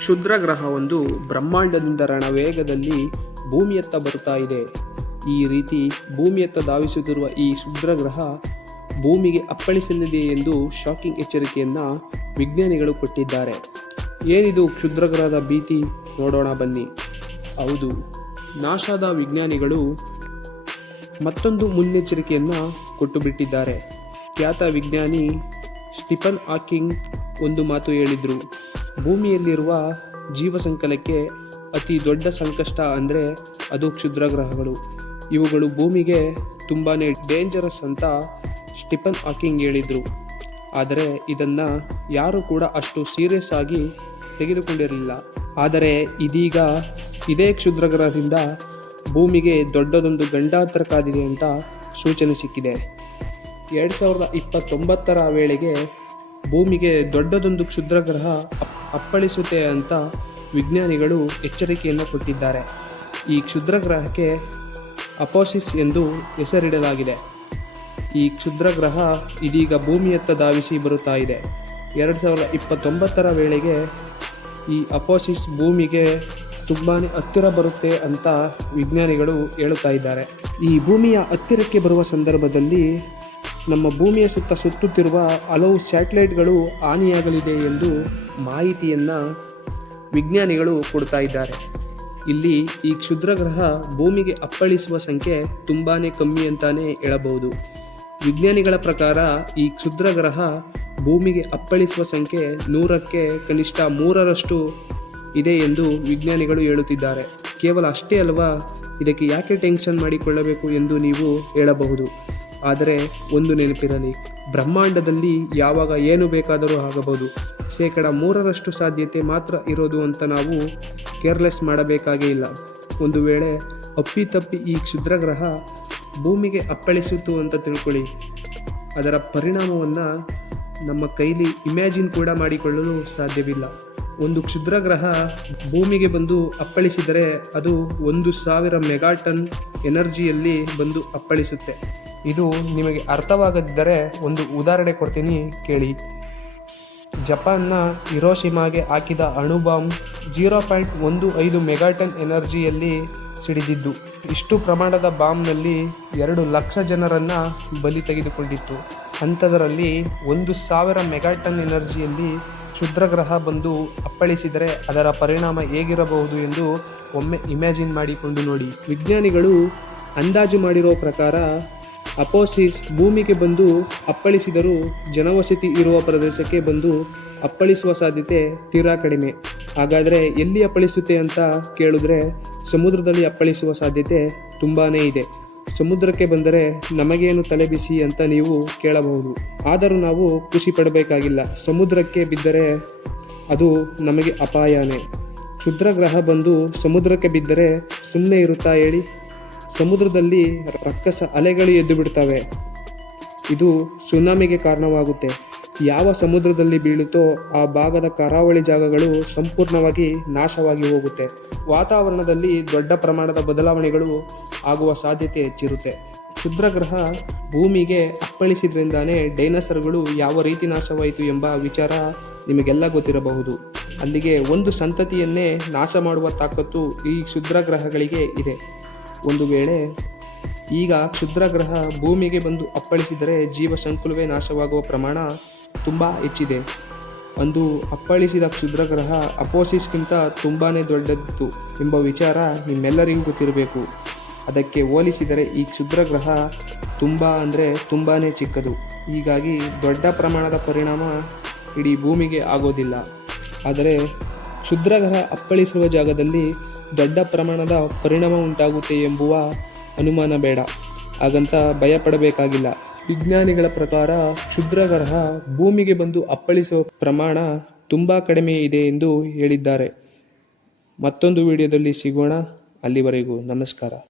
ಕ್ಷುದ್ರ ಗ್ರಹವೊಂದು ಬ್ರಹ್ಮಾಂಡದಿಂದ ರಣವೇಗದಲ್ಲಿ ಭೂಮಿಯತ್ತ ಬರುತ್ತಾ ಇದೆ. ಈ ರೀತಿ ಭೂಮಿಯತ್ತ ಧಾವಿಸುತ್ತಿರುವ ಈ ಕ್ಷುದ್ರ ಗ್ರಹ ಭೂಮಿಗೆ ಅಪ್ಪಳಿಸಲಿದೆ ಎಂದು ಶಾಕಿಂಗ್ ಎಚ್ಚರಿಕೆಯನ್ನು ವಿಜ್ಞಾನಿಗಳು ಕೊಟ್ಟಿದ್ದಾರೆ. ಏನಿದು ಕ್ಷುದ್ರ ಗ್ರಹದ ಭೀತಿ ನೋಡೋಣ ಬನ್ನಿ. ಹೌದು, ನಾಸಾದ ವಿಜ್ಞಾನಿಗಳು ಮತ್ತೊಂದು ಮುನ್ನೆಚ್ಚರಿಕೆಯನ್ನು ಕೊಟ್ಟು ಬಿಟ್ಟಿದ್ದಾರೆ. ಖ್ಯಾತ ವಿಜ್ಞಾನಿ ಸ್ಟೀಫನ್ ಹಾಕಿಂಗ್ ಒಂದು ಮಾತು ಹೇಳಿದರು. ಭೂಮಿಯಲ್ಲಿರುವ ಜೀವಸಂಕಲಕ್ಕೆ ಅತಿ ದೊಡ್ಡ ಸಂಕಷ್ಟ ಅಂದರೆ ಅದು ಕ್ಷುದ್ರ ಗ್ರಹಗಳು. ಇವುಗಳು ಭೂಮಿಗೆ ತುಂಬಾ ಡೇಂಜರಸ್ ಅಂತ ಸ್ಟೀಫನ್ ಹಾಕಿಂಗ್ ಹೇಳಿದರು. ಆದರೆ ಇದನ್ನು ಯಾರೂ ಕೂಡ ಅಷ್ಟು ಸೀರಿಯಸ್ ಆಗಿ ತೆಗೆದುಕೊಂಡಿರಲಿಲ್ಲ. ಆದರೆ ಇದೀಗ ಇದೇ ಕ್ಷುದ್ರ ಗ್ರಹದಿಂದ ಭೂಮಿಗೆ ದೊಡ್ಡದೊಂದು ಗಂಡಾಂತರ ಕಾದಿದೆ ಅಂತ ಸೂಚನೆ ಸಿಕ್ಕಿದೆ. 2029 ವೇಳೆಗೆ ಭೂಮಿಗೆ ದೊಡ್ಡದೊಂದು ಕ್ಷುದ್ರ ಗ್ರಹ ಅಪ್ಪಳಿಸುತ್ತೆ ಅಂತ ವಿಜ್ಞಾನಿಗಳು ಎಚ್ಚರಿಕೆಯನ್ನು ಕೊಟ್ಟಿದ್ದಾರೆ. ಈ ಕ್ಷುದ್ರ ಗ್ರಹಕ್ಕೆ ಅಪೋಸಿಸ್ ಎಂದು ಹೆಸರಿಡಲಾಗಿದೆ. ಈ ಕ್ಷುದ್ರ ಗ್ರಹ ಇದೀಗ ಭೂಮಿಯತ್ತ ಧಾವಿಸಿ ಬರುತ್ತಾ ಇದೆ. 2029 ವೇಳೆಗೆ ಈ ಅಪೋಸಿಸ್ ಭೂಮಿಗೆ ತುಂಬಾ ಹತ್ತಿರ ಬರುತ್ತೆ ಅಂತ ವಿಜ್ಞಾನಿಗಳು ಹೇಳುತ್ತಾ ಇದ್ದಾರೆ. ಈ ಭೂಮಿಯ ಹತ್ತಿರಕ್ಕೆ ಬರುವ ಸಂದರ್ಭದಲ್ಲಿ ನಮ್ಮ ಭೂಮಿಯ ಸುತ್ತ ಸುತ್ತುತ್ತಿರುವ ಹಲವು ಸ್ಯಾಟಲೈಟ್ಗಳು ಹಾನಿಯಾಗಲಿದೆ ಎಂದು ಮಾಹಿತಿಯನ್ನು ವಿಜ್ಞಾನಿಗಳು ಕೊಡ್ತಾ ಇದ್ದಾರೆ. ಇಲ್ಲಿ ಈ ಕ್ಷುದ್ರ ಗ್ರಹ ಭೂಮಿಗೆ ಅಪ್ಪಳಿಸುವ ಸಂಖ್ಯೆ ತುಂಬಾ ಕಮ್ಮಿ ಅಂತಾನೆ ಹೇಳಬಹುದು. ವಿಜ್ಞಾನಿಗಳ ಪ್ರಕಾರ ಈ ಕ್ಷುದ್ರ ಗ್ರಹ ಭೂಮಿಗೆ ಅಪ್ಪಳಿಸುವ ಸಂಖ್ಯೆ 100ಕ್ಕೆ ಕನಿಷ್ಠ 3ರಷ್ಟು ಇದೆ ಎಂದು ವಿಜ್ಞಾನಿಗಳು ಹೇಳುತ್ತಿದ್ದಾರೆ. ಕೇವಲ ಅಷ್ಟೇ ಅಲ್ವಾ, ಇದಕ್ಕೆ ಯಾಕೆ ಟೆನ್ಷನ್ ಮಾಡಿಕೊಳ್ಳಬೇಕು ಎಂದು ನೀವು ಹೇಳಬಹುದು. ಆದರೆ ಒಂದು ನೆನಪಿರಲಿ, ಬ್ರಹ್ಮಾಂಡದಲ್ಲಿ ಯಾವಾಗ ಏನು ಬೇಕಾದರೂ ಆಗಬಹುದು. 3% ಸಾಧ್ಯತೆ ಮಾತ್ರ ಇರೋದು ಅಂತ ನಾವು ಕೇರ್ಲೆಸ್ ಮಾಡಬೇಕಾಗೇ ಇಲ್ಲ. ಒಂದು ವೇಳೆ ಅಪ್ಪಿತಪ್ಪಿ ಈ ಕ್ಷುದ್ರ ಗ್ರಹ ಭೂಮಿಗೆ ಅಪ್ಪಳಿಸಿತು ಅಂತ ತಿಳ್ಕೊಳ್ಳಿ, ಅದರ ಪರಿಣಾಮವನ್ನು ನಮ್ಮ ಕೈಲಿ ಇಮ್ಯಾಜಿನ್ ಕೂಡ ಮಾಡಿಕೊಳ್ಳಲು ಸಾಧ್ಯವಿಲ್ಲ. ಒಂದು ಕ್ಷುದ್ರ ಗ್ರಹ ಭೂಮಿಗೆ ಬಂದು ಅಪ್ಪಳಿಸಿದರೆ ಅದು 1000 ಮೆಗಾಟನ್ ಎನರ್ಜಿಯಲ್ಲಿ ಬಂದು ಅಪ್ಪಳಿಸುತ್ತೆ. ಇದು ನಿಮಗೆ ಅರ್ಥವಾಗದಿದ್ದರೆ ಒಂದು ಉದಾಹರಣೆ ಕೊಡ್ತೀನಿ ಕೇಳಿ. ಜಪಾನ್ನ ಹಿರೋಶಿಮಾಗೆ ಹಾಕಿದ ಅಣುಬಾಂಬ್ 0.15 ಮೆಗಾಟನ್ ಎನರ್ಜಿಯಲ್ಲಿ ಸಿಡಿದಿದ್ದು. ಇಷ್ಟು ಪ್ರಮಾಣದ ಬಾಂಬ್ನಲ್ಲಿ 2 ಲಕ್ಷ ಜನರನ್ನು ಬಲಿ ತೆಗೆದುಕೊಂಡಿತ್ತು. ಅಂಥದರಲ್ಲಿ 1000 ಮೆಗಾಟನ್ ಎನರ್ಜಿಯಲ್ಲಿ ಕ್ಷುದ್ರ ಗ್ರಹ ಬಂದು ಅಪ್ಪಳಿಸಿದರೆ ಅದರ ಪರಿಣಾಮ ಹೇಗಿರಬಹುದು ಎಂದು ಒಮ್ಮೆ ಇಮ್ಯಾಜಿನ್ ಮಾಡಿಕೊಂಡು ನೋಡಿ. ವಿಜ್ಞಾನಿಗಳು ಅಂದಾಜು ಮಾಡಿರೋ ಪ್ರಕಾರ ಅಪೋಸಿಸ್ ಭೂಮಿಗೆ ಬಂದು ಅಪ್ಪಳಿಸಿದರೂ ಜನವಸತಿ ಇರುವ ಪ್ರದೇಶಕ್ಕೆ ಬಂದು ಅಪ್ಪಳಿಸುವ ಸಾಧ್ಯತೆ ತೀರಾ ಕಡಿಮೆ. ಹಾಗಾದರೆ ಎಲ್ಲಿ ಅಪ್ಪಳಿಸುತ್ತೆ ಅಂತ ಕೇಳಿದ್ರೆ ಸಮುದ್ರದಲ್ಲಿ ಅಪ್ಪಳಿಸುವ ಸಾಧ್ಯತೆ ತುಂಬಾ ಇದೆ. ಸಮುದ್ರಕ್ಕೆ ಬಂದರೆ ನಮಗೇನು ತಲೆ ಬಿಸಿ ಅಂತ ನೀವು ಕೇಳಬಹುದು. ಆದರೂ ನಾವು ಖುಷಿ ಪಡಬೇಕಾಗಿಲ್ಲ. ಸಮುದ್ರಕ್ಕೆ ಬಿದ್ದರೆ ಅದು ನಮಗೆ ಅಪಾಯನೇ. ಕ್ಷುದ್ರ ಗ್ರಹ ಬಂದು ಸಮುದ್ರಕ್ಕೆ ಬಿದ್ದರೆ ಸುಮ್ಮನೆ ಇರುತ್ತಾ ಹೇಳಿ? ಸಮುದ್ರದಲ್ಲಿ ರಕ್ಕಸ ಅಲೆಗಳು ಎದ್ದು ಬಿಡ್ತವೆ. ಇದು ಸುನಾಮಿಗೆ ಕಾರಣವಾಗುತ್ತೆ. ಯಾವ ಸಮುದ್ರದಲ್ಲಿ ಬೀಳುತ್ತೋ ಆ ಭಾಗದ ಕರಾವಳಿ ಜಾಗಗಳು ಸಂಪೂರ್ಣವಾಗಿ ನಾಶವಾಗಿ ಹೋಗುತ್ತೆ. ವಾತಾವರಣದಲ್ಲಿ ದೊಡ್ಡ ಪ್ರಮಾಣದ ಬದಲಾವಣೆಗಳು ಆಗುವ ಸಾಧ್ಯತೆ ಹೆಚ್ಚಿರುತ್ತೆ. ಕ್ಷುದ್ರ ಗ್ರಹ ಭೂಮಿಗೆ ಅಪ್ಪಳಿಸಿದ್ರಿಂದಾನೇ ಡೈನೋಸರ್ಗಳು ಯಾವ ರೀತಿ ನಾಶವಾಯಿತು ಎಂಬ ವಿಚಾರ ನಿಮಗೆಲ್ಲ ಗೊತ್ತಿರಬಹುದು. ಅಲ್ಲಿಗೆ ಒಂದು ಸಂತತಿಯನ್ನೇ ನಾಶ ಮಾಡುವ ತಾಕತ್ತು ಈ ಕ್ಷುದ್ರ ಗ್ರಹಗಳಿಗೆ ಇದೆ. ಒಂದು ವೇಳೆ ಈಗ ಕ್ಷುದ್ರ ಗ್ರಹ ಭೂಮಿಗೆ ಬಂದು ಅಪ್ಪಳಿಸಿದರೆ ಜೀವ ಸಂಕುಲವೇ ನಾಶವಾಗುವ ಪ್ರಮಾಣ ತುಂಬ ಹೆಚ್ಚಿದೆ. ಅಂದು ಅಪ್ಪಳಿಸಿದ ಕ್ಷುದ್ರ ಗ್ರಹ ಅಪೋಸಿಸ್ಗಿಂತ ತುಂಬಾ ದೊಡ್ಡದಿತ್ತು ಎಂಬ ವಿಚಾರ ನಿಮ್ಮೆಲ್ಲರಿಗೂ ಗೊತ್ತಿರಬೇಕು. ಅದಕ್ಕೆ ಹೋಲಿಸಿದರೆ ಈ ಕ್ಷುದ್ರ ಗ್ರಹ ತುಂಬಾ ಚಿಕ್ಕದು. ಹೀಗಾಗಿ ದೊಡ್ಡ ಪ್ರಮಾಣದ ಪರಿಣಾಮ ಇಡೀ ಭೂಮಿಗೆ ಆಗೋದಿಲ್ಲ. ಆದರೆ ಕ್ಷುದ್ರ ಗ್ರಹ ಅಪ್ಪಳಿಸುವ ಜಾಗದಲ್ಲಿ ದೊಡ್ಡ ಪ್ರಮಾಣದ ಪರಿಣಾಮ ಉಂಟಾಗುತ್ತೆ ಎಂಬುವ ಅನುಮಾನ ಬೇಡ. ಹಾಗಂತ ಭಯಪಡಬೇಕಾಗಿಲ್ಲ. ವಿಜ್ಞಾನಿಗಳ ಪ್ರಕಾರ ಕ್ಷುದ್ರ ಗ್ರಹ ಭೂಮಿಗೆ ಬಂದು ಅಪ್ಪಳಿಸುವ ಪ್ರಮಾಣ ತುಂಬ ಕಡಿಮೆ ಇದೆ ಎಂದು ಹೇಳಿದ್ದಾರೆ. ಮತ್ತೊಂದು ವಿಡಿಯೋದಲ್ಲಿ ಸಿಗೋಣ. ಅಲ್ಲಿವರೆಗೂ ನಮಸ್ಕಾರ.